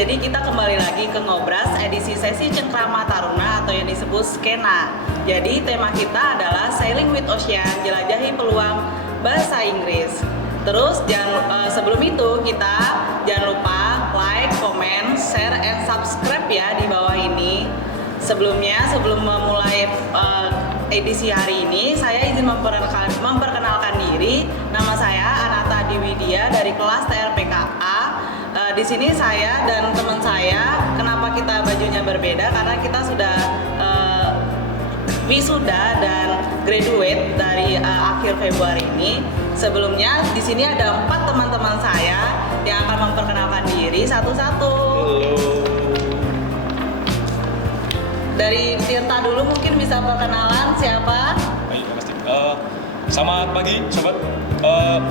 Jadi kita kembali lagi ke Ngobras edisi sesi Cengkrama Taruna atau yang disebut Skena. Jadi tema kita adalah Sailing with Ocean, jelajahi peluang bahasa Inggris. Terus sebelum itu kita jangan lupa like, comment, share, and subscribe ya di bawah ini. Sebelumnya, sebelum memulai edisi hari ini, saya izin memperkenalkan diri. Nama saya Anata Diwidya dari kelas TRPKA. Di sini saya dan teman saya, kenapa kita bajunya berbeda? Karena kita sudah wisuda dan graduate dari akhir Februari ini. Sebelumnya di sini ada 4 teman-teman saya yang akan memperkenalkan diri satu-satu. Halo. Dari Tirta dulu mungkin bisa perkenalan siapa? Baik, pasti. Selamat pagi, sobat.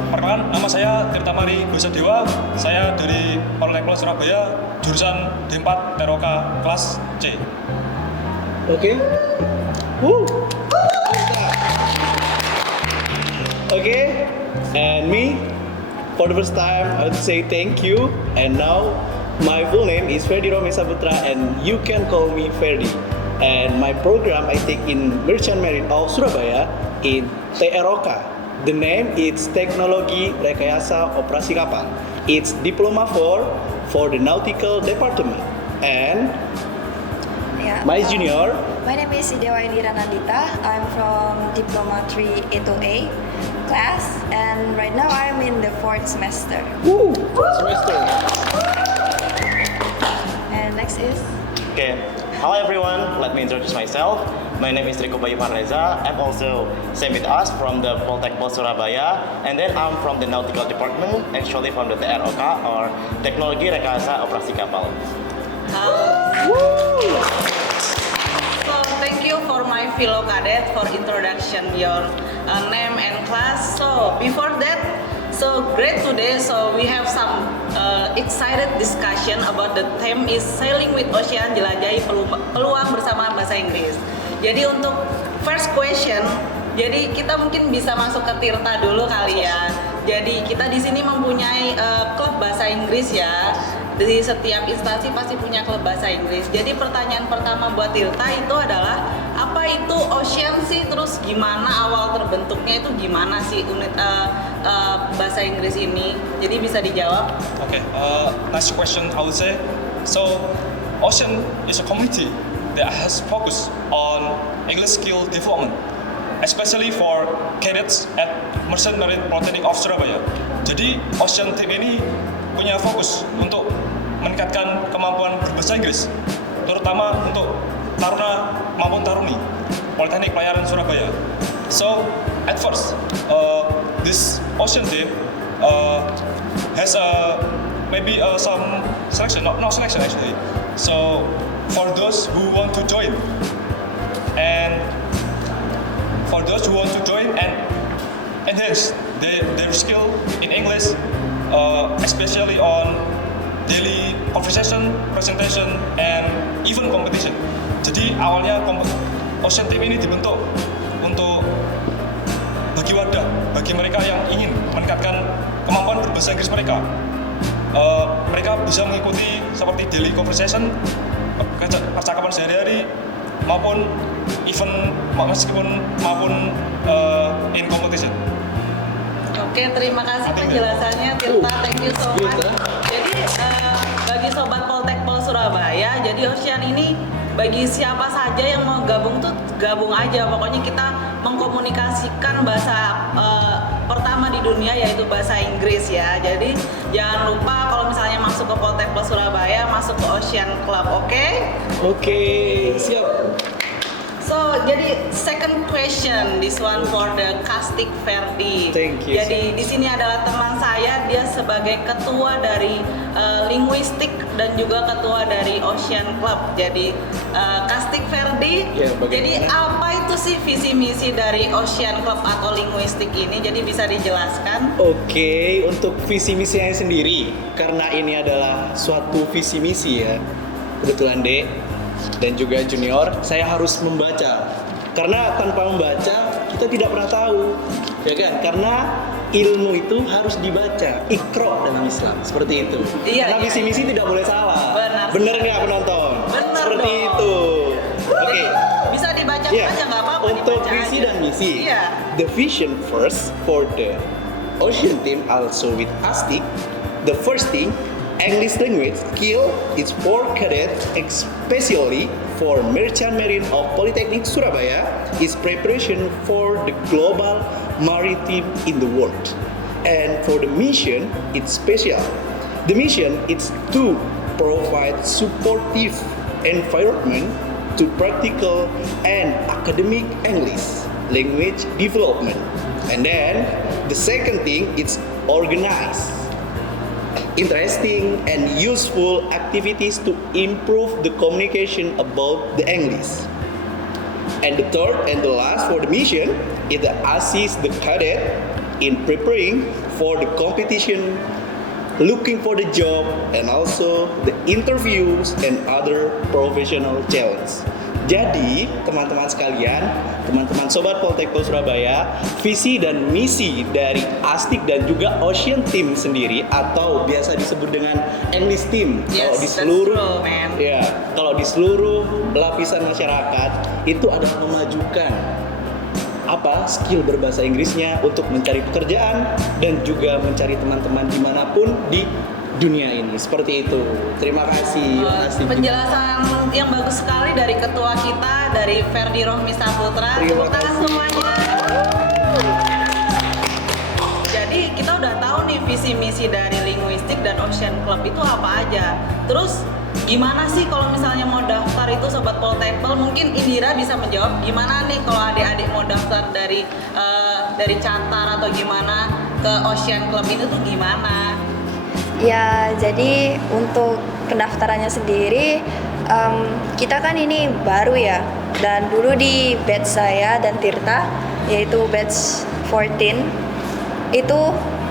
Perkenalkan, nama saya Tirta Mari Bosadewa. Saya dari Politeknik Surabaya, jurusan D4 TROK kelas C. Okay. Woo. Okay. And me, for the first time, I would say thank you. And now, my full name is Ferdi Romi Saputra, and you can call me Ferdi. And my program I take in Merchant Marine of Surabaya in TROK. The name is Teknologi Rekayasa Operasi Kapal. It's Diploma 4 for the Nautical Department. And my junior. My name is Idewa Indira Nandita. I'm from Diploma 3 A2A class, and right now I'm in the 4th semester. Woo! Semester. And next is Okay, hello everyone. Let me introduce myself. My name is Riko Bayu Reza. I'm also same with us from the Politeknik Surabaya, and then I'm from the Nautical Department, actually from the TROK or Teknologi Rekayasa Operasi Kapal. So thank you for my fellow cadet for introduction your name and class. So before that, so great today. So we have some excited discussion about the theme is Sailing with Ocean, jelajahi peluang bersama bahasa Inggris. Jadi untuk first question, jadi kita mungkin bisa masuk ke Tirta dulu kali ya. Jadi kita di sini mempunyai klub bahasa Inggris ya. Di setiap instansi pasti punya klub bahasa Inggris. Jadi pertanyaan pertama buat Tirta itu adalah apa itu Ocean sih? Terus gimana awal terbentuknya itu gimana sih unit bahasa Inggris ini? Jadi bisa dijawab. Okay, nice question, I would say. So, Ocean is a community that has focus on English skill development, especially for cadets at Merchant Marine Polytechnic of Surabaya. Jadi, Ocean Team ini punya fokus untuk meningkatkan kemampuan berbahasa Inggris, terutama untuk taruna maupun taruni Politeknik Pelayaran Surabaya. So, at first, this Ocean Team has maybe some selection, not selection actually. So, for those who want to join, and enhance their skill in English, especially on daily conversation, presentation, and even competition. Jadi awalnya Ocean Team ini dibentuk untuk bagi wadah, bagi mereka yang ingin meningkatkan kemampuan berbahasa Inggris mereka. Mereka bisa mengikuti seperti daily conversation, percakapan sehari-hari, maupun event maupun in competition. Oke, terima kasih penjelasannya Tirta, thank you so much. Jadi bagi Sobat Poltek Pol Surabaya, jadi Ocean ini bagi siapa saja yang mau gabung tuh gabung aja. Pokoknya kita mengkomunikasikan bahasa pertama di dunia yaitu bahasa Inggris ya. Jadi jangan lupa kalau misalnya masuk ke Poltek Pol Surabaya, masuk ke Ocean Club, oke? Oke, siap. So, jadi second question, this one for the Kastik Ferdi. Thank you. Jadi di sini adalah teman saya, dia sebagai ketua dari linguistik dan juga ketua dari Ocean Club. Jadi Kastik Ferdi, Ya, bagaimana? jadi apa itu sih visi misi dari Ocean Club atau linguistik ini? Jadi bisa dijelaskan? Oke, untuk visi misinya sendiri, karena ini adalah suatu visi misi ya, kebetulan Dek dan juga junior, saya harus membaca. Karena tanpa membaca, kita tidak pernah tahu, ya kan? Karena ilmu itu harus dibaca, ikro dalam Islam, seperti itu. Iya, Karena iya, visi misi tidak boleh salah. Benar. Bener nggak penonton? Benar Seperti dong. itu. Oke. Jadi, bisa dibaca Iya. aja nggak apa-apa. Untuk dibaca visi aja. dan misi. Iya. The vision first for the ocean team also with ASTIC. The first thing, English language skill is for cadets, especially for Merchant Marine of Polytechnic Surabaya, is preparation for the global maritime in the world. And for the mission, it's special. The mission is to provide supportive environment to practical and academic English language development. And then the second thing is organize interesting and useful activities to improve the communication about the English. And the third and the last for the mission is to assist the cadet in preparing for the competition, looking for the job, and also the interviews and other professional challenge. Jadi, teman-teman sekalian, teman-teman Sobat Poltekpol Surabaya, visi dan misi dari ASTIC dan juga Ocean Team sendiri atau biasa disebut dengan English Team Yes, kalau di that's seluruh true, man. ya, kalau di seluruh lapisan masyarakat itu adalah memajukan skill berbahasa Inggrisnya untuk mencari pekerjaan dan juga mencari teman-teman dimanapun di dunia ini. Seperti itu. Terima kasih. Penjelasan yang bagus sekali dari ketua kita, dari Ferdi Rohmi Saputra. Terima Tepuk tangan kasih. semuanya. Jadi kita udah tahu nih visi misi dari linguistik dan Ocean Club itu apa aja. Terus gimana sih kalau misalnya mau daftar itu Sobat Poltekpol? Mungkin Indira bisa menjawab gimana nih kalau adik-adik mau daftar dari Catar atau gimana ke Ocean Club itu tuh gimana? Ya, jadi untuk pendaftarannya sendiri, kita kan ini baru ya. Dan dulu di batch saya dan Tirta, yaitu batch 14, itu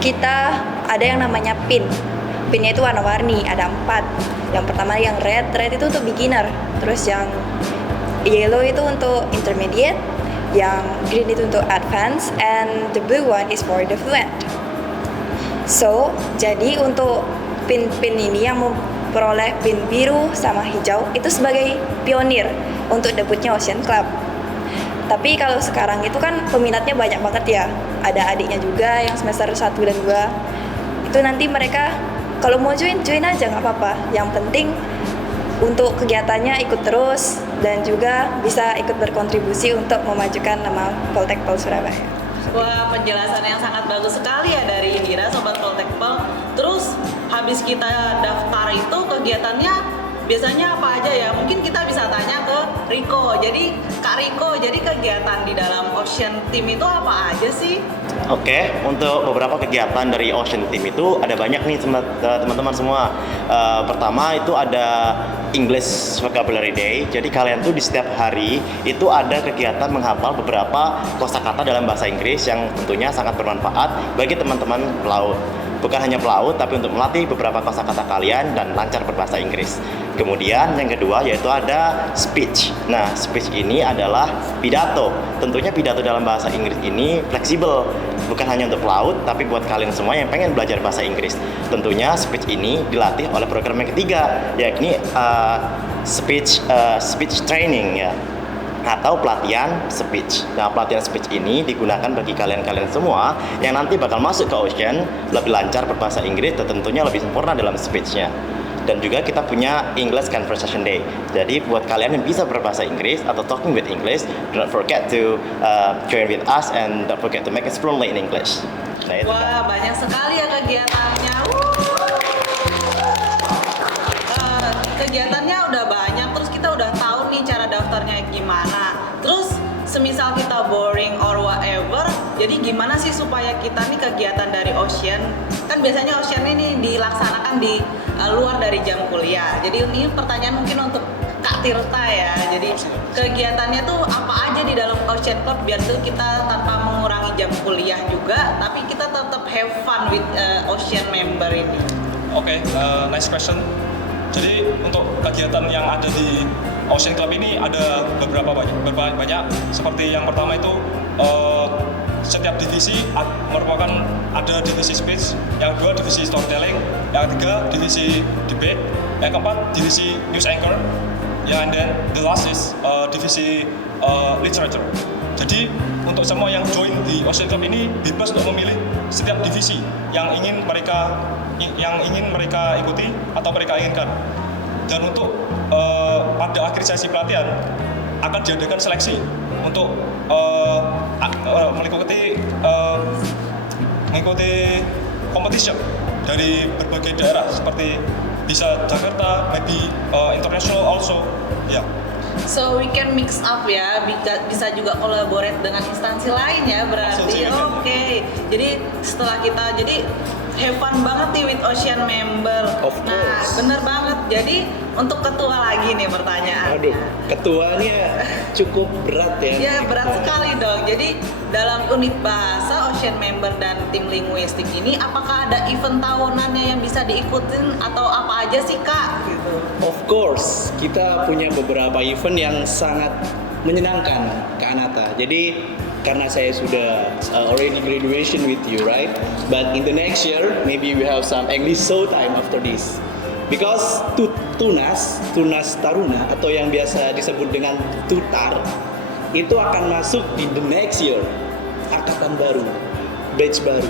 kita ada yang namanya PIN. PIN-nya itu warna-warni, ada 4. Yang pertama yang red itu untuk beginner. Terus yang yellow itu untuk intermediate, yang green itu untuk advanced, and the blue one is for the fluent. So, jadi untuk pin-pin ini yang memperoleh pin biru sama hijau itu sebagai pionir untuk debutnya Ocean Club. Tapi kalau sekarang itu kan peminatnya banyak banget ya. Ada adiknya juga yang semester 1 dan 2. Itu nanti mereka kalau mau join aja nggak apa-apa. Yang penting untuk kegiatannya ikut terus dan juga bisa ikut berkontribusi untuk memajukan nama Poltekpol Surabaya. Wah, penjelasan yang sangat bagus sekali ya dari Indira, Sobat Poltekpol. Terus habis kita daftar itu kegiatannya biasanya apa aja ya? Mungkin kita bisa tanya ke Riko. Jadi Kak Riko, jadi kegiatan di dalam Ocean Team itu apa aja sih? Oke, untuk beberapa kegiatan dari Ocean Team itu ada banyak nih teman-teman semua. Pertama itu ada English Vocabulary Day. Jadi kalian tuh di setiap hari itu ada kegiatan menghafal beberapa kosakata dalam bahasa Inggris yang tentunya sangat bermanfaat bagi teman-teman pelaut. Bukan hanya pelaut, tapi untuk melatih beberapa kosakata kalian dan lancar berbahasa Inggris. Kemudian yang kedua yaitu ada speech. Nah, speech ini adalah pidato. Tentunya pidato dalam bahasa Inggris ini fleksibel. Bukan hanya untuk pelaut, tapi buat kalian semua yang pengen belajar bahasa Inggris. Tentunya speech ini dilatih oleh program yang ketiga, yakni speech training ya, atau pelatihan speech. Nah, pelatihan speech ini digunakan bagi kalian-kalian semua yang nanti bakal masuk ke Ocean lebih lancar berbahasa Inggris dan tentunya lebih sempurna dalam speech-nya. Dan juga kita punya English Conversation Day. Jadi buat kalian yang bisa berbahasa Inggris atau talking with English, do not forget to join with us and don't forget to make us fluently in English. Nah, itu. Wah, banyak sekali ya kegiatannya. Kegiatannya udah banyak, terus kita udah tahu nih cara daftarnya gimana. Terus semisal kita boring or whatever, jadi gimana sih supaya kita nih kegiatan dari Ocean, kan biasanya Ocean ini dilaksanakan di luar dari jam kuliah. Jadi ini pertanyaan mungkin untuk Kak Tirta ya. Jadi kegiatannya tuh apa aja di dalam Ocean Club biar tuh kita tanpa mengurangi jam kuliah juga, tapi kita tetap have fun with Ocean member ini. Oke, nice question. Jadi untuk kegiatan yang ada di Ocean Club ini ada beberapa banyak. Seperti yang pertama itu setiap divisi merupakan ada divisi speech, yang kedua divisi storytelling, yang ketiga divisi debate, yang keempat divisi news anchor, and then the last is divisi literature. Jadi untuk semua yang join di Ocean Club ini bebas untuk memilih setiap divisi yang ingin mereka ikuti atau mereka inginkan. Dan untuk pada akhir sesi pelatihan akan diadakan seleksi untuk mengikuti competition dari berbagai daerah seperti bisa Jakarta, maybe international also, ya. Yeah. So we can mix up ya, bisa juga collaborate dengan instansi lain ya berarti. Oke. Jadi setelah kita have fun banget nih with Ocean member. Of course. Nah, bener banget. Jadi untuk ketua lagi nih pertanyaan. Aduh, ketuanya cukup berat ya. Ya berat sekali dong. Jadi dalam unit bahasa Ocean member dan tim linguistik ini, apakah ada event tahunannya yang bisa diikutin atau apa aja sih Kak? Gitu. Of course, kita punya beberapa event yang sangat menyenangkan Kak Anata. Jadi karena saya sudah already graduation with you, right? But in the next year, maybe we have some English show time after this. Because Tunas Taruna atau yang biasa disebut dengan Tutar itu akan masuk di the next year, angkatan baru, batch baru.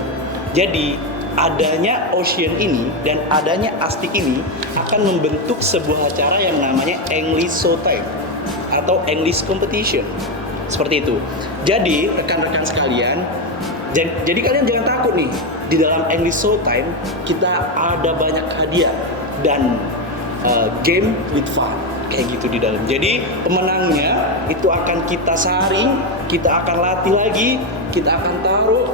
Jadi adanya Ocean ini dan adanya Astik ini akan membentuk sebuah acara yang namanya English Show Time atau English Competition. Seperti itu. Jadi rekan-rekan sekalian, jadi kalian jangan takut nih. Di dalam English Show Time kita ada banyak hadiah dan game with fun kayak gitu di dalam. Jadi pemenangnya itu akan kita saring, kita akan latih lagi, kita akan taruh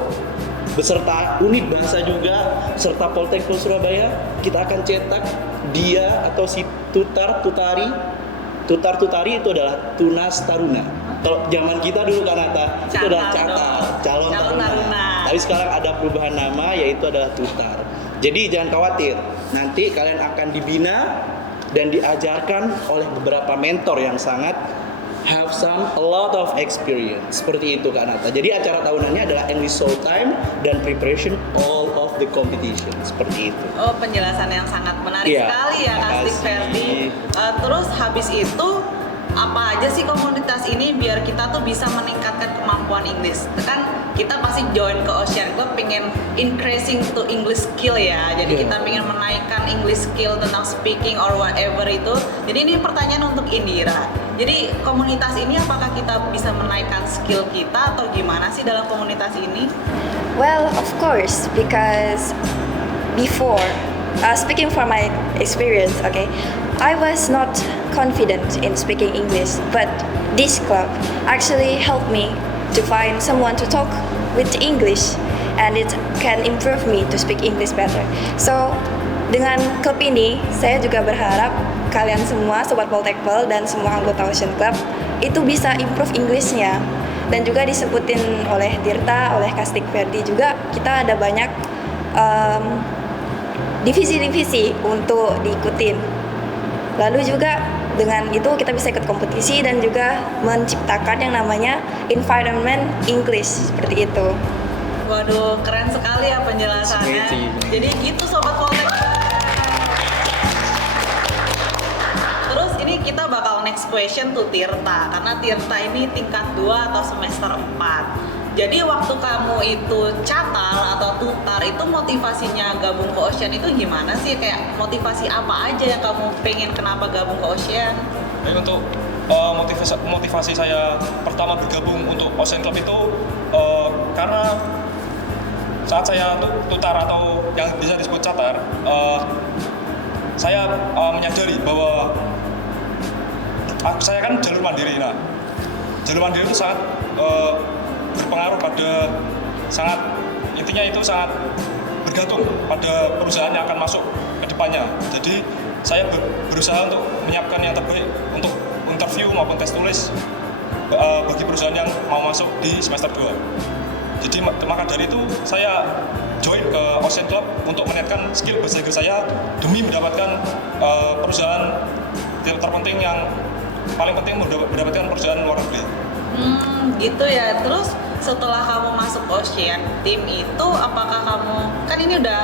beserta unit bahasa juga, serta Poltekpol Surabaya. Kita akan cetak dia atau si Tutari itu adalah Tunas Taruna. Kalau zaman kita dulu kan itu adalah calon taruna. Tapi sekarang ada perubahan nama yaitu adalah Tutar. Jadi jangan khawatir, nanti kalian akan dibina dan diajarkan oleh beberapa mentor yang sangat have a lot of experience. Seperti itu Kak Nata. Jadi acara tahunannya adalah English Show Time dan preparation all of the competition. Seperti itu. Oh, penjelasan yang sangat menarik sekali ya Kak Stik Ferdi. Terus habis itu apa aja sih komunitas ini biar kita tuh bisa meningkatkan kemampuan Inggris? Kan kita pasti join ke Ocean Club pengen increasing to English skill ya. Jadi kita pengen menaikkan English skill tentang speaking or whatever itu. Jadi ini pertanyaan untuk Indira. Jadi komunitas ini apakah kita bisa menaikkan skill kita atau gimana sih dalam komunitas ini? Well, of course, because before, speaking from my experience, okay, I was not confident in speaking English, but this club actually helped me to find someone to talk with English, and it can improve me to speak English better. So, dengan klub ini, saya juga berharap kalian semua, Sobat Poltekpol dan semua anggota Ocean Club, itu bisa improve Englishnya. Dan juga disebutin oleh Tirta, oleh Kak Stik Ferdi juga, kita ada banyak divisi-divisi untuk diikutin. Lalu juga dengan itu kita bisa ikut kompetisi dan juga menciptakan yang namanya environment English, seperti itu. Waduh, keren sekali ya penjelasannya. Jadi gitu Sobat Poltek. Terus ini kita bakal next question to Tirta, karena Tirta ini tingkat 2 atau semester 4. Jadi waktu kamu itu catal atau tutar itu motivasinya gabung ke Ocean itu gimana sih? Kayak motivasi apa aja yang kamu pengen kenapa gabung ke Ocean? Jadi untuk motivasi saya pertama bergabung untuk Ocean Club itu karena saat saya tutar atau yang bisa disebut catar, saya menyadari bahwa saya kan jalur mandiri. Nah, jalur mandiri itu sangat berpengaruh pada intinya itu sangat bergantung pada perusahaan yang akan masuk ke depannya. Jadi saya berusaha untuk menyiapkan yang terbaik untuk interview maupun tes tulis bagi perusahaan yang mau masuk di semester 2. Jadi maka dari itu saya join ke Ocean Club untuk meningkatkan skill bahasa Inggris saya demi mendapatkan perusahaan terpenting yang paling penting mendapatkan perusahaan luar negeri. Gitu ya. Terus setelah kamu masuk Ocean Team itu, apakah kamu kan ini udah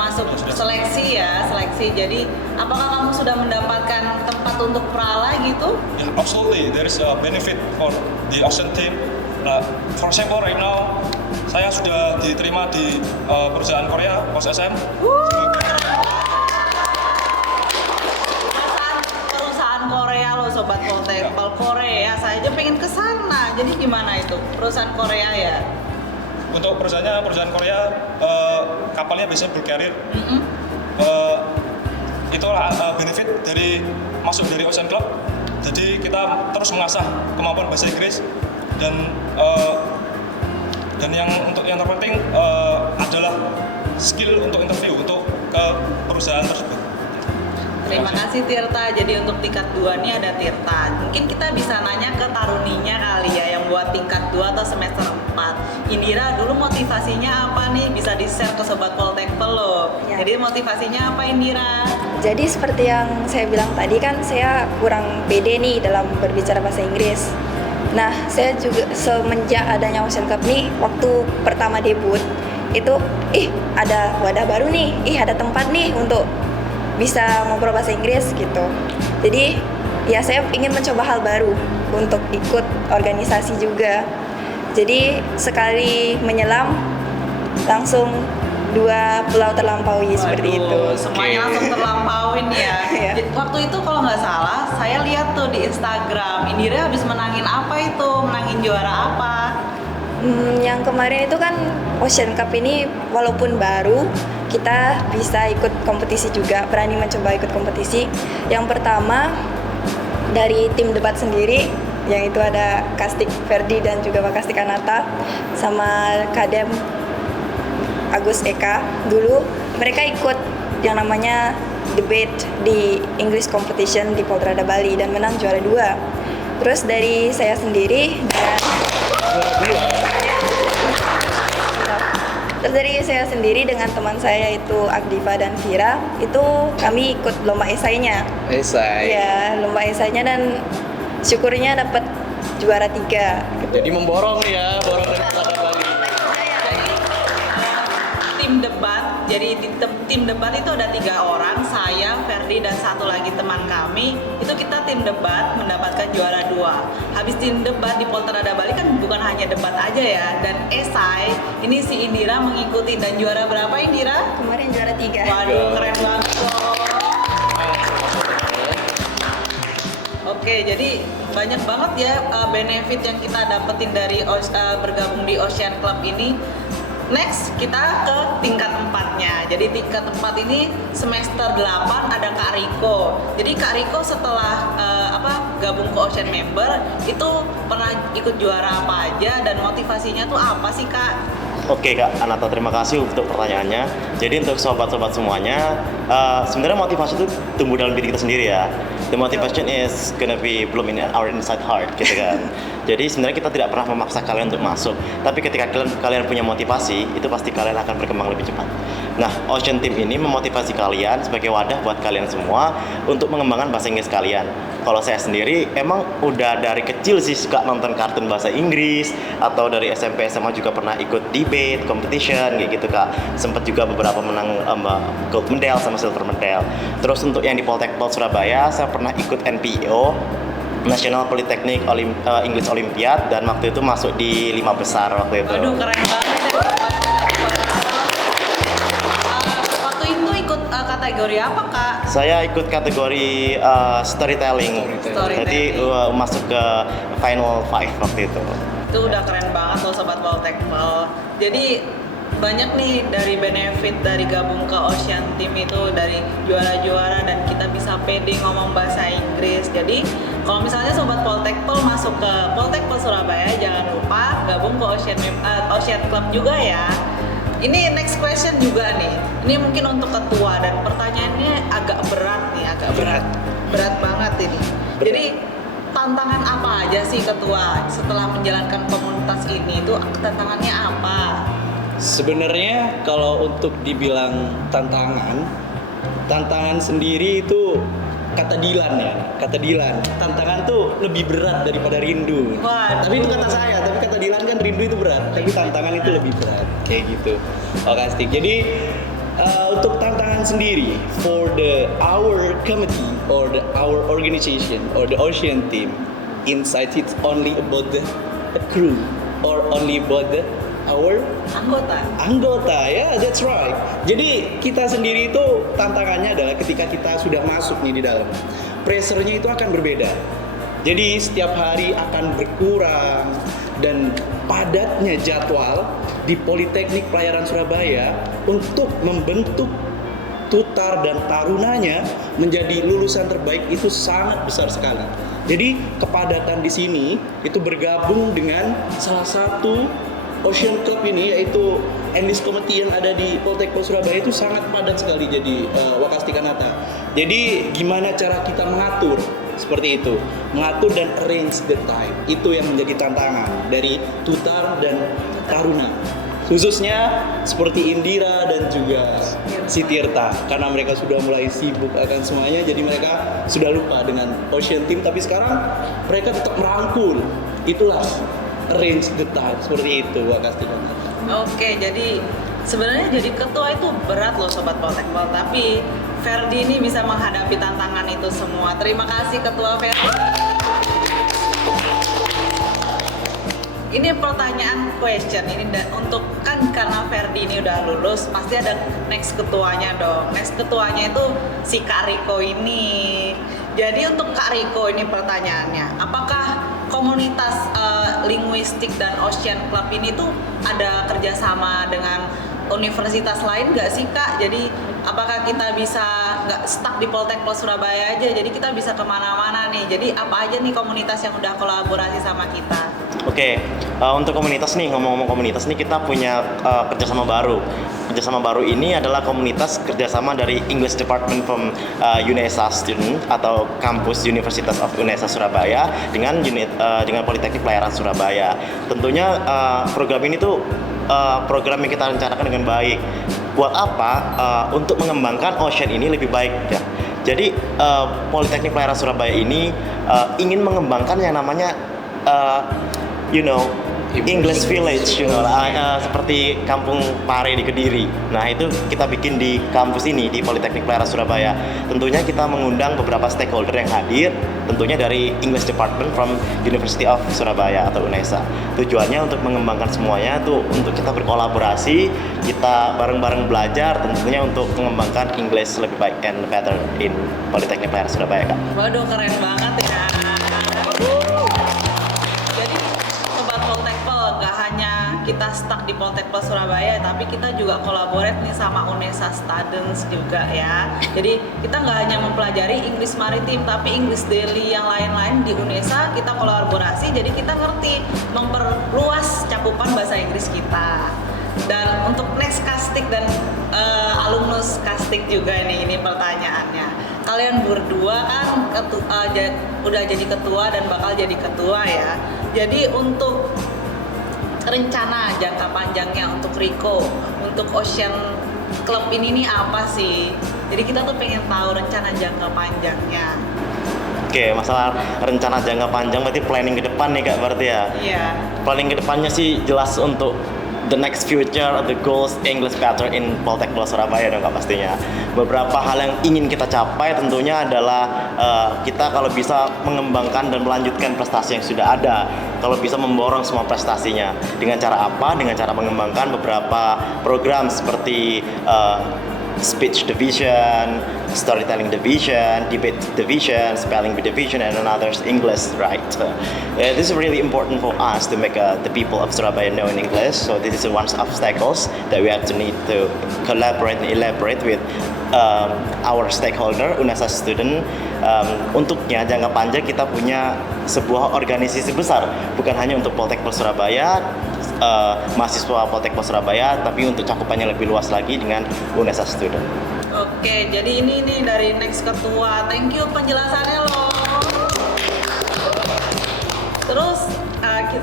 masuk seleksi ya, seleksi. Jadi apakah kamu sudah mendapatkan tempat untuk prala gitu? Yeah, absolutely. There is a benefit for the Ocean Team. For example, right now saya sudah diterima di perusahaan Korea, OSM. Perusahaan Korea loh, sobat Poltekpel, Korea. Saya aja pengen ke sana. Jadi gimana itu perusahaan Korea ya? Untuk perusahaan Korea, kapalnya biasanya berkarir. Itulah benefit dari masuk dari Ocean Club. Jadi kita terus mengasah kemampuan bahasa Inggris dan yang terpenting adalah skill untuk interview untuk ke perusahaan tersebut. Terima kasih Tirta. Jadi untuk tingkat 2 nih ada Tirta. Mungkin kita bisa nanya ke taruninya kali ya yang buat tingkat 2 atau semester 4. Indira, dulu motivasinya apa nih? Bisa di-share ke sobat Poltekpel loh. Ya. Jadi motivasinya apa Indira? Jadi seperti yang saya bilang tadi kan saya kurang pede nih dalam berbicara bahasa Inggris. Nah, saya juga semenjak adanya Ocean Cup nih, waktu pertama debut itu, ada wadah baru nih, ada tempat nih untuk bisa ngobrol bahasa Inggris gitu. Jadi ya saya ingin mencoba hal baru untuk ikut organisasi juga. Jadi sekali menyelam langsung 2 pulau terlampaui seperti itu. Semuanya langsung terlampauin ya. Iya. Waktu itu kalau nggak salah, saya lihat tuh di Instagram, Indira habis menangin apa itu? Menangin juara apa? Yang kemarin itu kan Ocean Cup ini walaupun baru, kita bisa ikut kompetisi juga, berani mencoba ikut kompetisi. Yang pertama dari tim debat sendiri, yang itu ada Kastik Ferdi dan juga Pak Kastik Anata sama Kadem Agus Eka. Dulu mereka ikut yang namanya debate di English competition di Poltrada Bali dan menang juara 2. Terus dari saya sendiri dengan teman saya yaitu Agdiva dan Vira, itu kami ikut lomba esainya. Esai. Ya, lomba esainya dan syukurnya dapat juara 3. Jadi memborong ya, borong dari Poltrada Bali. Tim debat, jadi tim debat itu ada 3 orang, saya, Ferdi, dan satu lagi teman kami. Itu kita tim debat mendapatkan juara 2. Habis tim debat di Poltrada Bali kan bukan hanya debat aja ya, dan esai. Ini si Indira mengikuti dan juara berapa Indira? Kemarin juara 3. Waduh, keren banget loh. Oke, jadi banyak banget ya benefit yang kita dapetin dari bergabung di Ocean Club ini. Next, kita ke tingkat 4-nya. Jadi tingkat 4 ini semester 8 ada Kak Riko. Jadi Kak Riko setelah gabung ke Ocean Member itu pernah ikut juara apa aja dan motivasinya tuh apa sih Kak? Oke Kak Anata, terima kasih untuk pertanyaannya. Jadi untuk sobat-sobat semuanya, sebenarnya motivasi itu tumbuh dalam diri kita sendiri ya. The motivation is gonna be bloom in our inside heart gitu kan. Jadi sebenarnya kita tidak pernah memaksa kalian untuk masuk, tapi ketika kalian punya motivasi, itu pasti kalian akan berkembang lebih cepat. Nah, Ocean Team ini memotivasi kalian sebagai wadah buat kalian semua untuk mengembangkan bahasa Inggris kalian. Kalau saya sendiri emang udah dari kecil sih suka nonton kartun bahasa Inggris, atau dari SMP SMA juga pernah ikut debate, competition kayak gitu Kak. Sempet juga beberapa menang gold medal sama silver medal. Terus untuk yang di Poltekpel Surabaya, saya pernah ikut NPO, National Polytechnic English Olympiad, dan waktu itu masuk di 5 besar waktu itu. Aduh, keren banget ya. Waktu itu ikut kategori apa Kak? Saya ikut kategori storytelling. Jadi masuk ke final 5 waktu itu. Itu udah keren banget loh sobat Poltekpel. Jadi banyak nih dari benefit dari gabung ke Ocean Team itu, dari juara-juara dan kita bisa pede ngomong bahasa Inggris. Jadi kalau misalnya sobat Poltekpel masuk ke Poltekpel Surabaya, jangan lupa gabung ke Ocean Club juga ya. Ini next question juga nih. Ini mungkin untuk ketua dan pertanyaannya agak berat nih, berat banget ini. Jadi tantangan apa aja sih ketua setelah menjalankan komunitas ini? Itu tantangannya apa? Sebenarnya kalau untuk dibilang tantangan sendiri itu kata Dilan ya, kata Dilan, tantangan tuh lebih berat daripada rindu. Waduh. Tapi itu kata saya, tapi kata Dilan kan rindu itu berat, tapi tantangan itu lebih berat, kayak gitu. Oke, Astik. Jadi untuk tantangan sendiri for our committee or our organization or the Ocean team, inside it's only about the crew or only about our anggota ya, that's right. Jadi kita sendiri itu tantangannya adalah ketika kita sudah masuk nih di dalam, pressure-nya itu akan berbeda. Jadi setiap hari akan berkurang dan padatnya jadwal di Politeknik Pelayaran Surabaya untuk membentuk tutar dan tarunanya menjadi lulusan terbaik itu sangat besar sekali. Jadi kepadatan di sini itu bergabung dengan salah satu Ocean Club ini, yaitu English Committee yang ada di Poltek Surabaya itu sangat padat sekali. Jadi Wakasti Kanata. Jadi gimana cara kita mengatur seperti itu, mengatur dan arrange the time, itu yang menjadi tantangan dari tutar dan taruna. Khususnya seperti Indira dan juga si Tirta, karena mereka sudah mulai sibuk akan semuanya, jadi mereka sudah lupa dengan Ocean Team, tapi sekarang mereka tetap merangkul. Itulah arrange the time, seperti itu Wakasti Kanata. Oke, jadi sebenarnya jadi ketua itu berat loh Sobat Poltekpol, tapi Ferdi ini bisa menghadapi tantangan itu semua. Terima kasih Ketua Ferdi. Ini pertanyaan question ini untuk kan karena Ferdi ini udah lulus, pasti ada next ketuanya dong. Next ketuanya itu si Kak Riko ini. Jadi untuk Kak Riko ini pertanyaannya, apakah komunitas linguistik dan Ocean Club ini tuh ada kerjasama dengan universitas lain nggak sih Kak? Jadi apakah kita bisa nggak stuck di Poltekpol Surabaya aja? Jadi kita bisa kemana-mana nih. Jadi apa aja nih komunitas yang udah kolaborasi sama kita? Oke, untuk komunitas nih, ngomong-ngomong komunitas nih, kita punya kerjasama baru. Kerjasama baru ini adalah komunitas kerjasama dari English Department from UNESA student atau kampus Universitas of UNESA Surabaya dengan dengan Politeknik Pelayaran Surabaya. Tentunya program ini tuh program yang kita rencanakan dengan baik. Buat apa? Untuk mengembangkan Ocean ini lebih baik ya. Jadi Politeknik Pelayaran Surabaya ini ingin mengembangkan yang namanya English Village, seperti Kampung Pare di Kediri. Nah, itu kita bikin di kampus ini, di Politeknik Pelayaran Surabaya. Tentunya kita mengundang beberapa stakeholder yang hadir, tentunya dari English Department from University of Surabaya atau UNESA. Tujuannya untuk mengembangkan semuanya tuh untuk kita berkolaborasi, kita bareng-bareng belajar, tentunya untuk mengembangkan English lebih baik and better in Politeknik Pelayaran Surabaya, Kak. Waduh, keren banget ya. Jadi Sobat Poltekpol, gak hanya kita stuck di Poltekpol Surabaya, tapi kita juga collaborate nih sama UNESA Students juga ya. Jadi kita nggak hanya mempelajari English Maritim, tapi English Daily yang lain-lain di UNESA kita kolaborasi. Jadi kita ngerti memperluas cakupan bahasa Inggris kita. Dan untuk next Kastik dan alumnus Kastik juga nih, ini pertanyaannya. Kalian berdua kan udah jadi ketua dan bakal jadi ketua ya. Jadi untuk rencana jangka panjangnya untuk Riko, untuk Ocean Club ini nih apa sih? Jadi kita tuh pengen tahu rencana jangka panjangnya. Oke, masalah rencana jangka panjang berarti planning ke depan nih Kak, berarti ya? Iya. Planning ke depannya sih jelas untuk the next future, the goals English better in Poltekpol Surabaya dong Kak pastinya. Beberapa hal yang ingin kita capai tentunya adalah kita kalau bisa mengembangkan dan melanjutkan prestasi yang sudah ada. Kalau bisa memborong semua prestasinya. Dengan cara apa? Dengan cara mengembangkan beberapa program seperti speech division, storytelling division, debate division, spelling bee division, and another English, right? This is really important for us to make the people of Surabaya know in English. So this is one obstacles that we have to need to collaborate and elaborate with our stakeholder, UNESA student. Untuknya jangka panjang kita punya sebuah organisasi besar, bukan hanya untuk Poltekpol Surabaya, mahasiswa Poltekpol Surabaya, tapi untuk cakupannya lebih luas lagi dengan UNESA student. Oke, jadi ini nih dari next ketua. Thank you penjelasannya loh. Terus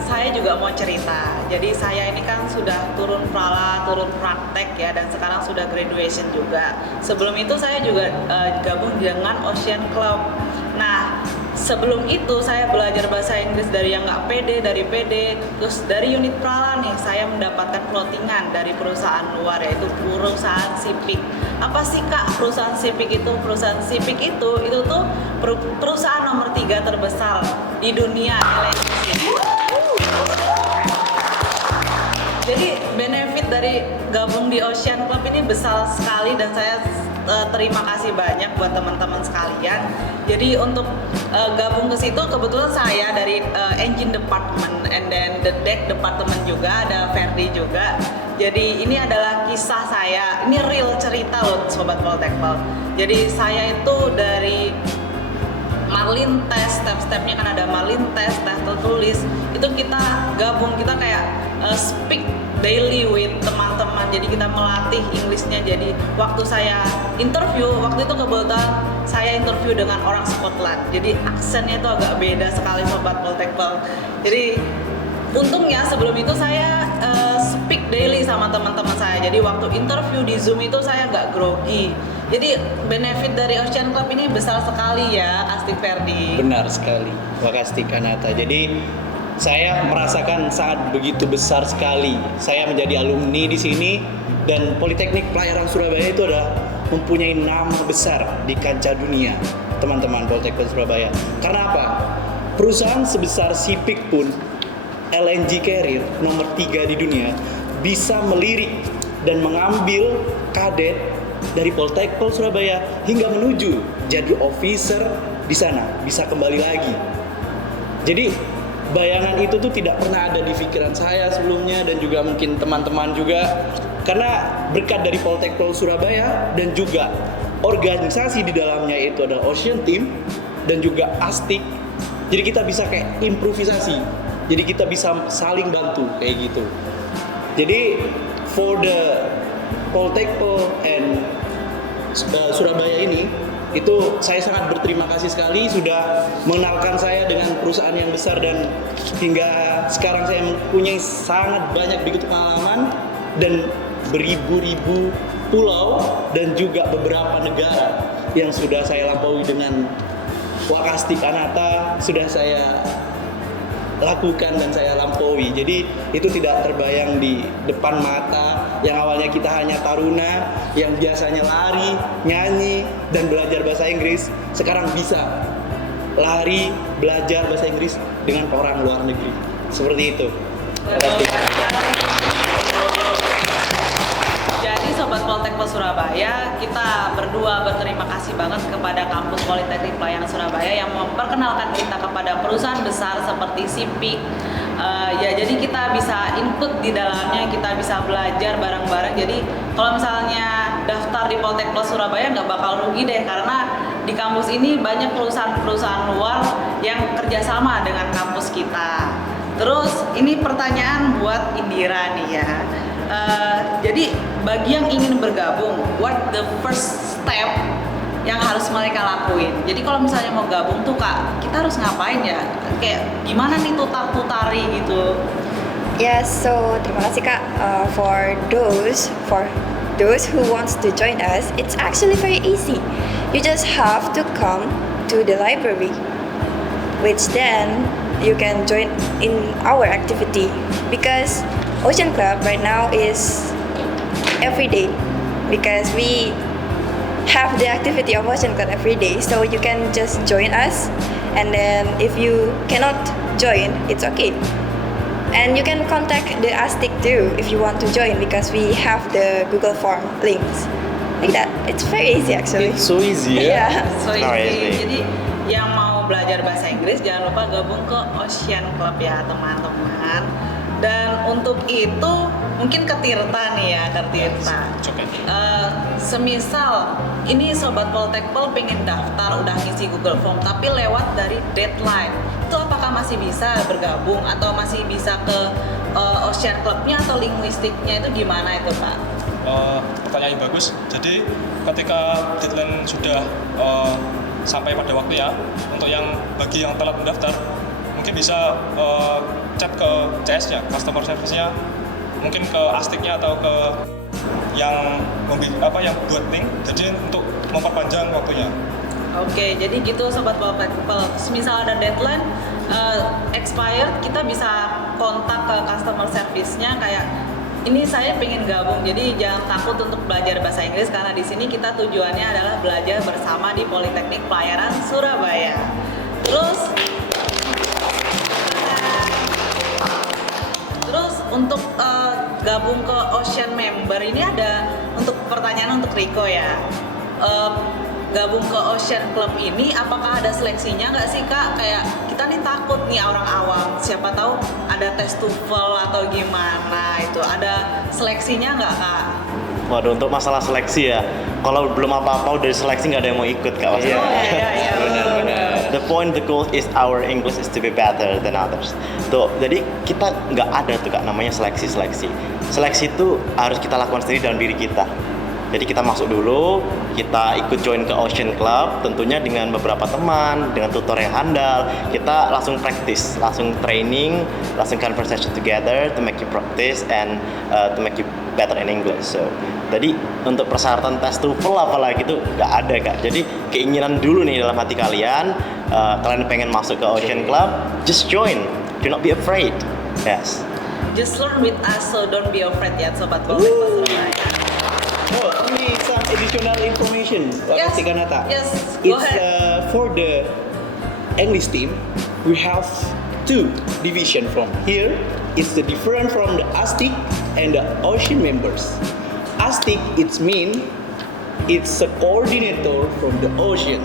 saya juga mau cerita. Jadi saya ini kan sudah turun praktek ya, dan sekarang sudah graduation juga. Sebelum itu saya juga gabung dengan Ocean Club. Nah, sebelum itu saya belajar bahasa Inggris dari yang nggak pede, dari pede. Terus dari unit Prala nih, saya mendapatkan plottingan dari perusahaan luar, yaitu perusahaan Sipik. Apa sih Kak perusahaan Sipik itu? Perusahaan Sipik itu tuh perusahaan nomor 3 terbesar di dunia nilai bisnis. Jadi benefit dari gabung di Ocean Club ini besar sekali, dan saya terima kasih banyak buat teman-teman sekalian. Jadi untuk gabung ke situ, kebetulan saya dari engine department and then the deck department juga, ada Ferdi juga. Jadi ini adalah kisah saya, ini real cerita loh Sobat Poltekpol. Jadi saya itu dari Marlin test, step-stepnya kan ada Marlin test tertulis. Itu kita gabung, kita kayak speak daily with teman-teman. Jadi kita melatih Inggrisnya. Jadi waktu saya interview, waktu itu kebetulan saya interview dengan orang Scotland. Jadi aksennya itu agak beda sekali Sobat Poltekpol. Jadi untungnya sebelum itu saya speak daily sama teman-teman saya. Jadi waktu interview di Zoom itu saya nggak grogi. Jadi benefit dari Ocean Club ini besar sekali ya, Kastik Ferdi. Benar sekali, makasih Kanata. Jadi saya merasakan sangat begitu besar sekali. Saya menjadi alumni di sini, dan Politeknik Pelayaran Surabaya itu adalah mempunyai nama besar di kancah dunia, teman-teman Politeknik Surabaya. Karena apa? Perusahaan sebesar Sipik pun, LNG Carrier nomor 3 di dunia, bisa melirik dan mengambil kadet dari Poltekpol Surabaya hingga menuju jadi officer di sana, bisa kembali lagi. Jadi bayangan itu tuh tidak pernah ada di pikiran saya sebelumnya, dan juga mungkin teman-teman juga, karena berkat dari Poltekpol Surabaya dan juga organisasi di dalamnya itu ada Ocean Team dan juga Astik. Jadi kita bisa kayak improvisasi. Jadi kita bisa saling bantu kayak gitu. Jadi for the Poltekpol and Surabaya ini, itu saya sangat berterima kasih sekali sudah mengenalkan saya dengan perusahaan yang besar, dan hingga sekarang saya mempunyai sangat banyak begitu pengalaman dan beribu-ribu pulau dan juga beberapa negara yang sudah saya lampaui dengan Wakastik Kanata, sudah saya lakukan dan saya lampaui. Jadi itu tidak terbayang di depan mata. Yang awalnya kita hanya taruna yang biasanya lari, nyanyi, dan belajar bahasa Inggris, sekarang bisa lari, belajar bahasa Inggris dengan orang luar negeri. Seperti itu. Jadi Sobat Poltekpol Surabaya, kita berdua berterima kasih banget kepada Kampus Politeknik Pelayaran Surabaya yang memperkenalkan kita kepada perusahaan besar seperti Sipik. Ya, jadi kita bisa input di dalamnya, kita bisa belajar bareng-bareng. Jadi kalau misalnya daftar di Poltekpol Surabaya nggak bakal rugi deh, karena di kampus ini banyak perusahaan-perusahaan luar yang kerjasama dengan kampus kita. Terus ini pertanyaan buat Indira nih ya. Jadi bagi yang ingin bergabung, what the first step yang harus mereka lakuin? Jadi kalau misalnya mau gabung tuh Kak, kita harus ngapain ya? Kayak gimana nih tutar-tutari gitu? Yes, so terima kasih Kak. For those who wants to join us, it's actually very easy. You just have to come to the library, which then you can join in our activity, because Ocean Club right now is every day, because we have the activity of Ocean Club every day. So you can just join us, and then if you cannot join, it's okay. And you can contact the Astik too if you want to join, because we have the Google Form links. Like that. It's very easy actually. It's so easy ya. Yeah. So Alright. jadi yang mau belajar bahasa Inggris jangan lupa gabung ke Ocean Club ya teman-teman. Dan untuk itu mungkin ke Tirta nih ya, ke Tirta. Semisal ini Sobat Poltekpol pengen daftar, udah ngisi Google Form, tapi lewat dari deadline, itu apakah masih bisa bergabung atau masih bisa ke Ocean Club-nya atau linguistiknya, itu gimana itu Pak? Pertanyaan yang bagus. Jadi ketika deadline sudah sampai pada waktu ya, untuk bagi yang telat mendaftar, mungkin bisa chat ke CS-nya, customer service-nya, mungkin ke Astiknya atau ke yang yang buat link, jadi untuk memperpanjang waktunya. Oke, jadi gitu Sobat Poltek Plus. Misal ada deadline expired, kita bisa kontak ke customer service-nya kayak ini saya pengen gabung, jadi jangan takut untuk belajar bahasa Inggris karena di sini kita tujuannya adalah belajar bersama di Politeknik Pelayaran Surabaya. Terus untuk gabung ke Ocean Member ini ada untuk pertanyaan untuk Riko ya. Gabung ke Ocean Club ini apakah ada seleksinya nggak sih Kak? Kayak kita nih takut nih orang awam, siapa tahu ada tes TOEFL atau gimana itu, ada seleksinya nggak Kak? Waduh, untuk masalah seleksi ya, kalau belum apa-apa udah seleksi nggak ada yang mau ikut Kak. Iya. The point, the goal is our English is to be better than others. Tuh, jadi kita nggak ada tuh Kak namanya seleksi. Seleksi itu harus kita lakukan sendiri dalam diri kita. Jadi kita masuk dulu, kita ikut join ke Ocean Club, tentunya dengan beberapa teman, dengan tutor yang handal. Kita langsung practice, langsung training, langsung conversation together to make you practice and to make you better in English. So, jadi untuk persyaratan tes TOEFL apalagi itu nggak ada Kak. Jadi keinginan dulu nih dalam hati kalian, kalian pengen masuk ke Ocean Club, just join. Do not be afraid. Yes. Just learn with us, so don't be afraid ya Sobat Poltek Plus Surabaya. Oh, only some additional information. Yes, Kak Nata. yes, go It's ahead. For the English team, we have two division from here. It's the different from the Astik and the Ocean members. Astik, it's mean it's a coordinator from the Ocean.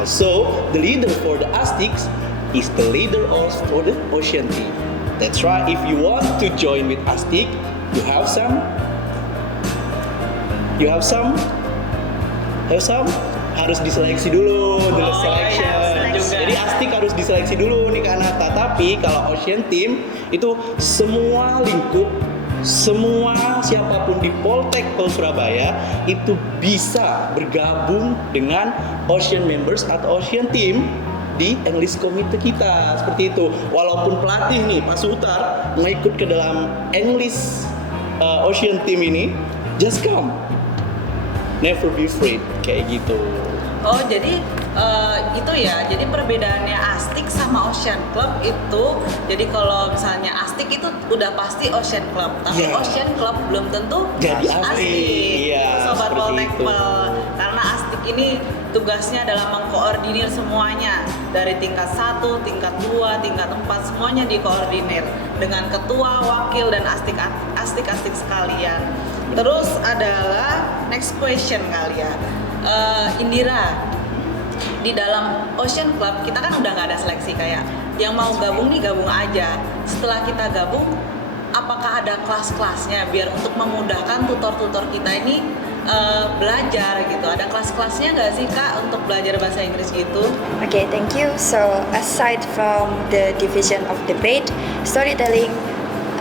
Also, the leader for the Astiks is the leader also for the Ocean team. That's right. If you want to join with Astik, you have some harus diseleksi dulu, selection. selection. Jadi Astik harus diseleksi dulu nih Kak Nata. Tapi kalau Ocean Team itu semua lingkup, semua siapapun di Poltek Surabaya itu bisa bergabung dengan Ocean Members atau Ocean Team di English Committee kita, seperti itu. Walaupun pelatih nih Pak Sutar mau ikut ke dalam English Ocean Team ini, just come. Never be afraid, kayak gitu. Oh jadi itu ya, jadi perbedaannya Astik sama Ocean Club itu, jadi kalau misalnya Astik itu udah pasti Ocean Club, tapi Yeah. Ocean Club belum tentu Jadi Astik. Iya, Sobat seperti Poltek itu. Karena Astik ini tugasnya adalah mengkoordinir semuanya dari tingkat 1, tingkat 2, tingkat 4, semuanya dikoordinir dengan ketua, wakil, dan astik sekalian. Terus adalah next question kali ya. Indira, di dalam Ocean Club kita kan udah nggak ada seleksi, kayak yang mau gabung nih gabung aja. Setelah kita gabung, apakah ada kelas-kelasnya biar untuk memudahkan tutor-tutor kita ini belajar gitu? Ada kelas-kelasnya nggak sih Kak untuk belajar bahasa Inggris gitu? Okay, thank you. So, aside from the division of debate, storytelling,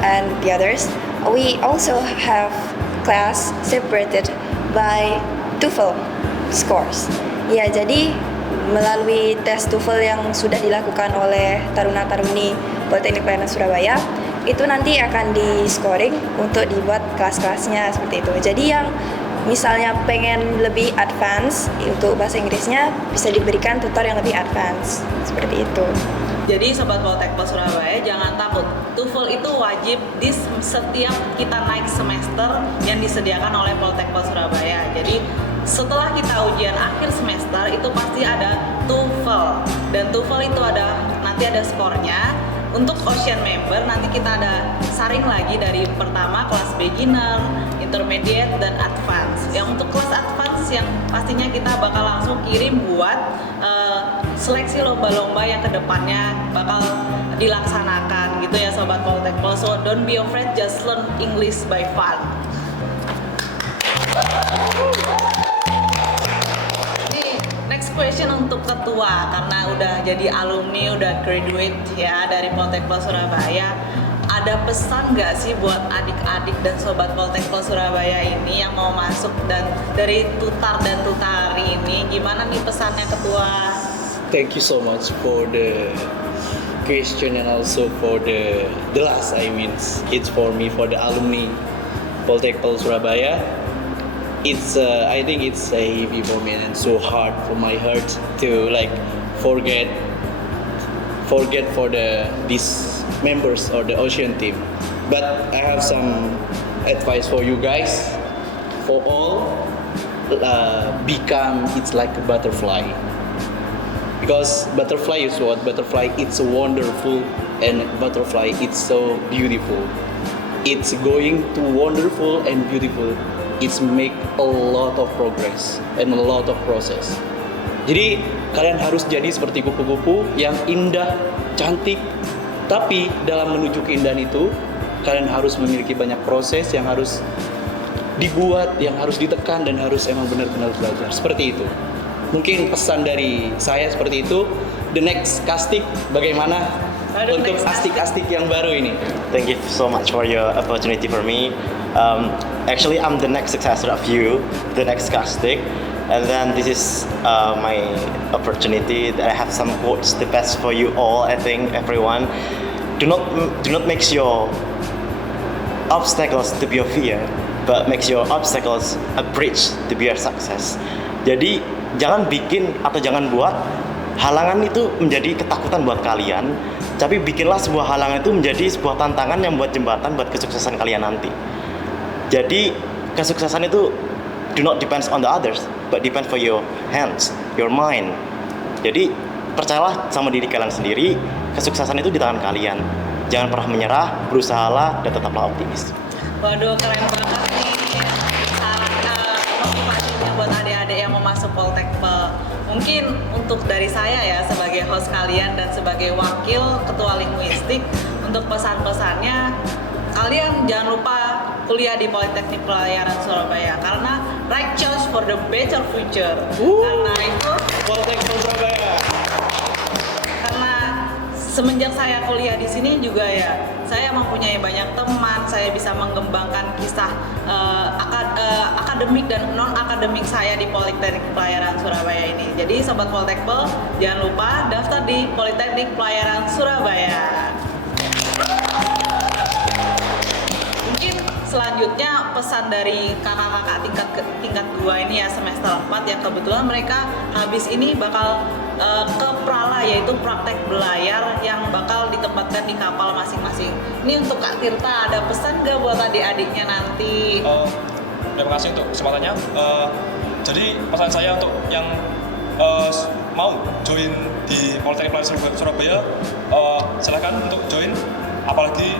and the others, we also have class separated by TOEFL scores. Ya, jadi melalui tes TOEFL yang sudah dilakukan oleh taruna-taruni Politeknik Pelayaran Surabaya, itu nanti akan di-scoring untuk dibuat kelas-kelasnya seperti itu. Jadi yang misalnya pengen lebih advance untuk bahasa Inggrisnya, bisa diberikan tutor yang lebih advance, seperti itu. Jadi Sobat Poltek Plus Surabaya jangan takut, TOEFL itu wajib di setiap kita naik semester yang disediakan oleh Poltek Plus Surabaya. Jadi setelah kita ujian akhir semester itu pasti ada TOEFL, dan TOEFL itu nanti ada skornya. Untuk Ocean Member nanti kita ada saring lagi dari pertama kelas beginner, intermediate, dan advance. Yang untuk kelas advance yang pastinya kita bakal langsung kirim buat seleksi lomba-lomba yang kedepannya bakal dilaksanakan gitu ya Sobat Poltek Plus. So don't be afraid, just learn English by fun. Next question untuk ketua, karena udah jadi alumni, udah graduate ya dari Poltek Plus Surabaya. Ada pesan nggak sih buat adik-adik dan Sobat Poltek Plus Surabaya ini yang mau masuk, dan dari tutar dan tutari ini, gimana nih pesannya ketua? Thank you so much for the question and also for the last, I mean, it's for me, for the alumni Poltek Pol Surabaya. It's I think it's a heavy for me and so hard for my heart to like forget for these members or the Ocean team. But I have some advice for you guys. For all, become it's like a butterfly. Because butterfly is what? Butterfly it's wonderful, and butterfly it's so beautiful. It's going to wonderful and beautiful. It's make a lot of progress and a lot of process. Jadi kalian harus jadi seperti kupu-kupu yang indah, cantik, tapi dalam menuju keindahan itu kalian harus memiliki banyak proses yang harus dibuat, yang harus ditekan dan harus emang benar-benar belajar. Seperti itu. Mungkin pesan dari saya seperti itu. The next Kastik bagaimana untuk astik-astik yang baru ini? Thank you so much for your opportunity for me. Actually, I'm the next successor of you, the next Kastik, and then this is my opportunity. That I have some quotes, the best for you all. I think everyone, do not make your obstacles to be your fear, but makes your obstacles a bridge to be your success. Jadi jangan bikin atau jangan buat halangan itu menjadi ketakutan buat kalian, tapi bikinlah sebuah halangan itu menjadi sebuah tantangan yang buat jembatan buat kesuksesan kalian nanti. Jadi kesuksesan itu do not depends on the others, but depend for your hands, your mind. Jadi percayalah sama diri kalian sendiri, kesuksesan itu di tangan kalian. Jangan pernah menyerah, berusahalah dan tetaplah optimis. Waduh, keren banget nih motivasinya buat adik-adik yang mau masuk Poltek Pel. Mungkin untuk dari saya ya sebagai host kalian dan sebagai wakil ketua linguistik, untuk pesan-pesannya kalian jangan lupa kuliah di Politeknik Pelayaran Surabaya karena right choice for the better future. Karena itu Poltek Pol Surabaya. Karena semenjak saya kuliah di sini juga ya, saya mempunyai banyak teman, saya bisa mengembangkan kisah akademik dan non akademik saya di Politeknik Pelayaran Surabaya ini. Jadi sobat Poltekpel, jangan lupa daftar di Politeknik Pelayaran Surabaya. Mungkin selanjutnya pesan dari kakak-kakak tingkat 2 ini ya semester 4 yang kebetulan mereka habis ini bakal ke Prala, yaitu praktek belayar yang bakal ditempatkan di kapal masing-masing. Ini untuk Kak Tirta, ada pesan nggak buat adik-adiknya nanti? Terima kasih untuk kesempatannya. Jadi pesan saya untuk yang mau join di Politeknik Pelayaran Surabaya, silakan untuk join. Apalagi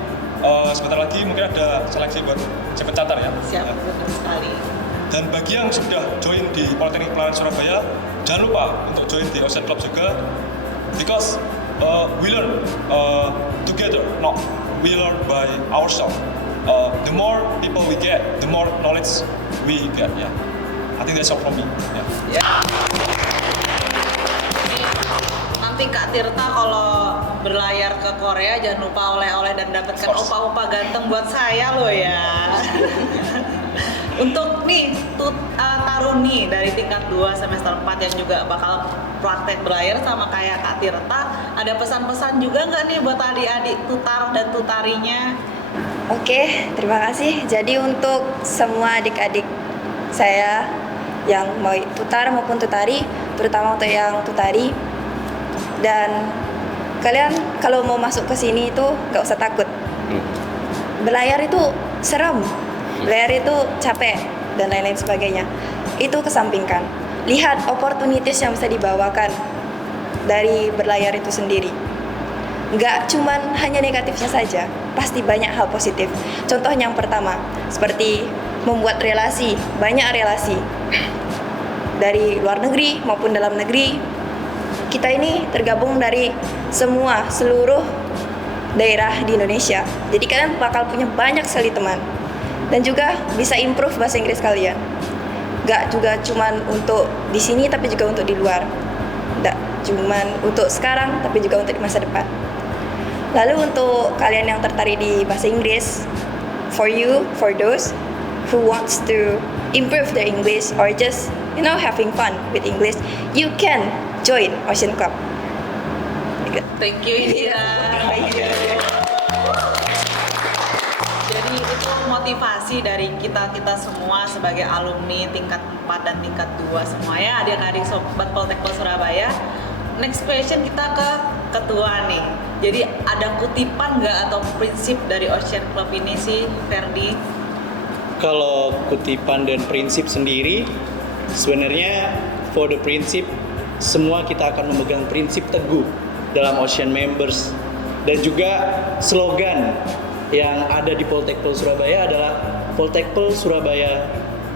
sebentar lagi mungkin ada seleksi buat cepet cantar ya. Siap, benar sekali. Dan bagi yang sudah join di Politeknik Pelayaran Surabaya, jangan lupa untuk join di Ocean Club juga, because we learn together, not we learn by ourselves. The more people we get, the more knowledge we get. Yeah, I think that's all from me. Yeah. Nanti Kak Tirta kalau berlayar ke Korea jangan lupa oleh-oleh dan dapatkan opa-opa ganteng buat saya loh ya. Untuk nih Taruni dari tingkat 2 semester 4 yang juga bakal praktek berlayar sama kayak Kak Tirta, ada pesan-pesan juga nggak nih buat adik-adik tutar dan tutarinya? Oke, terima kasih. Jadi untuk semua adik-adik saya yang mau tutar maupun tutari, terutama untuk yang tutari, dan kalian kalau mau masuk ke sini itu nggak usah takut. Berlayar itu serem, berlayar itu capek dan lain-lain sebagainya. Itu kesampingkan. Lihat opportunities yang bisa dibawakan dari berlayar itu sendiri. Nggak cuman hanya negatifnya saja, pasti banyak hal positif. Contoh yang pertama, seperti membuat relasi, banyak relasi dari luar negeri maupun dalam negeri. Kita ini tergabung dari seluruh daerah di Indonesia. Jadi kalian bakal punya banyak sekali teman. Dan juga bisa improve bahasa Inggris kalian. Gak juga cuman untuk di sini tapi juga untuk di luar. Gak cuman untuk sekarang tapi juga untuk di masa depan. Lalu untuk kalian yang tertarik di bahasa Inggris, for those who wants to improve their English or just having fun with English, you can join Ocean Club. Thank you Indira. Thank you. Jadi itu motivasi dari kita semua sebagai alumni tingkat 4 dan tingkat 2 semuanya, adik-adik Sobat Poltekpol Surabaya. Next question kita ke ketua nih. Jadi ada kutipan nggak atau prinsip dari Ocean Club ini sih, Ferdi? Kalau kutipan dan prinsip sendiri, sebenarnya for the prinsip, semua kita akan memegang prinsip teguh dalam Ocean Members. Dan juga slogan yang ada di Poltekpol Surabaya adalah Poltekpol Surabaya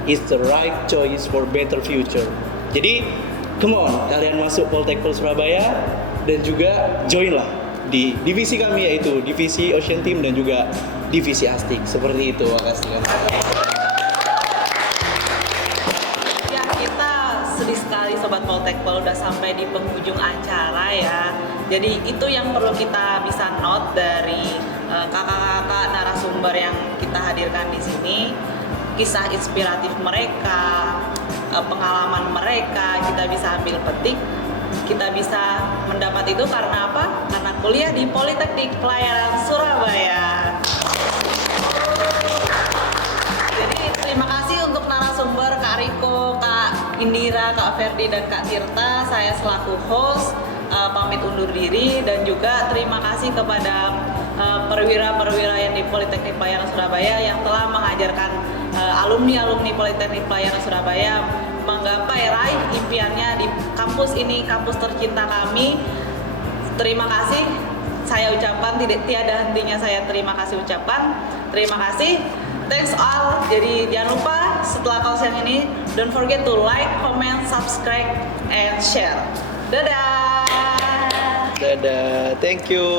is the right choice for better future. Jadi, come on, kalian masuk Poltekpol Surabaya dan juga join lah di divisi kami, yaitu divisi Ocean Team dan juga divisi Astik. Seperti itu, makasih. Ya, kita sedih sekali Sobat Poltekpol udah sampai di penghujung acara ya. Jadi itu yang perlu kita bisa note dari kakak-kakak narasumber yang kita hadirkan di sini. Kisah inspiratif mereka, pengalaman mereka, kita bisa ambil petik. Kita bisa mendapat itu karena apa? Karena kuliah di Politeknik Pelayaran Surabaya. Jadi terima kasih untuk narasumber Kak Riko, Kak Indira, Kak Ferdi, dan Kak Tirta. Saya selaku host pamit undur diri, dan juga terima kasih kepada perwira-perwira yang di Politeknik Pelayaran Surabaya yang telah mengajarkan alumni-alumni Politeknik Pelayaran Surabaya menggapai raih impiannya di kampus ini, kampus tercinta kami. Terima kasih saya ucapkan, tiada hentinya saya terima kasih ucapkan. Terima kasih. Thanks all. Jadi jangan lupa setelah kaos yang ini, don't forget to like, comment, subscribe, and share. Dadah. Dadah, thank you.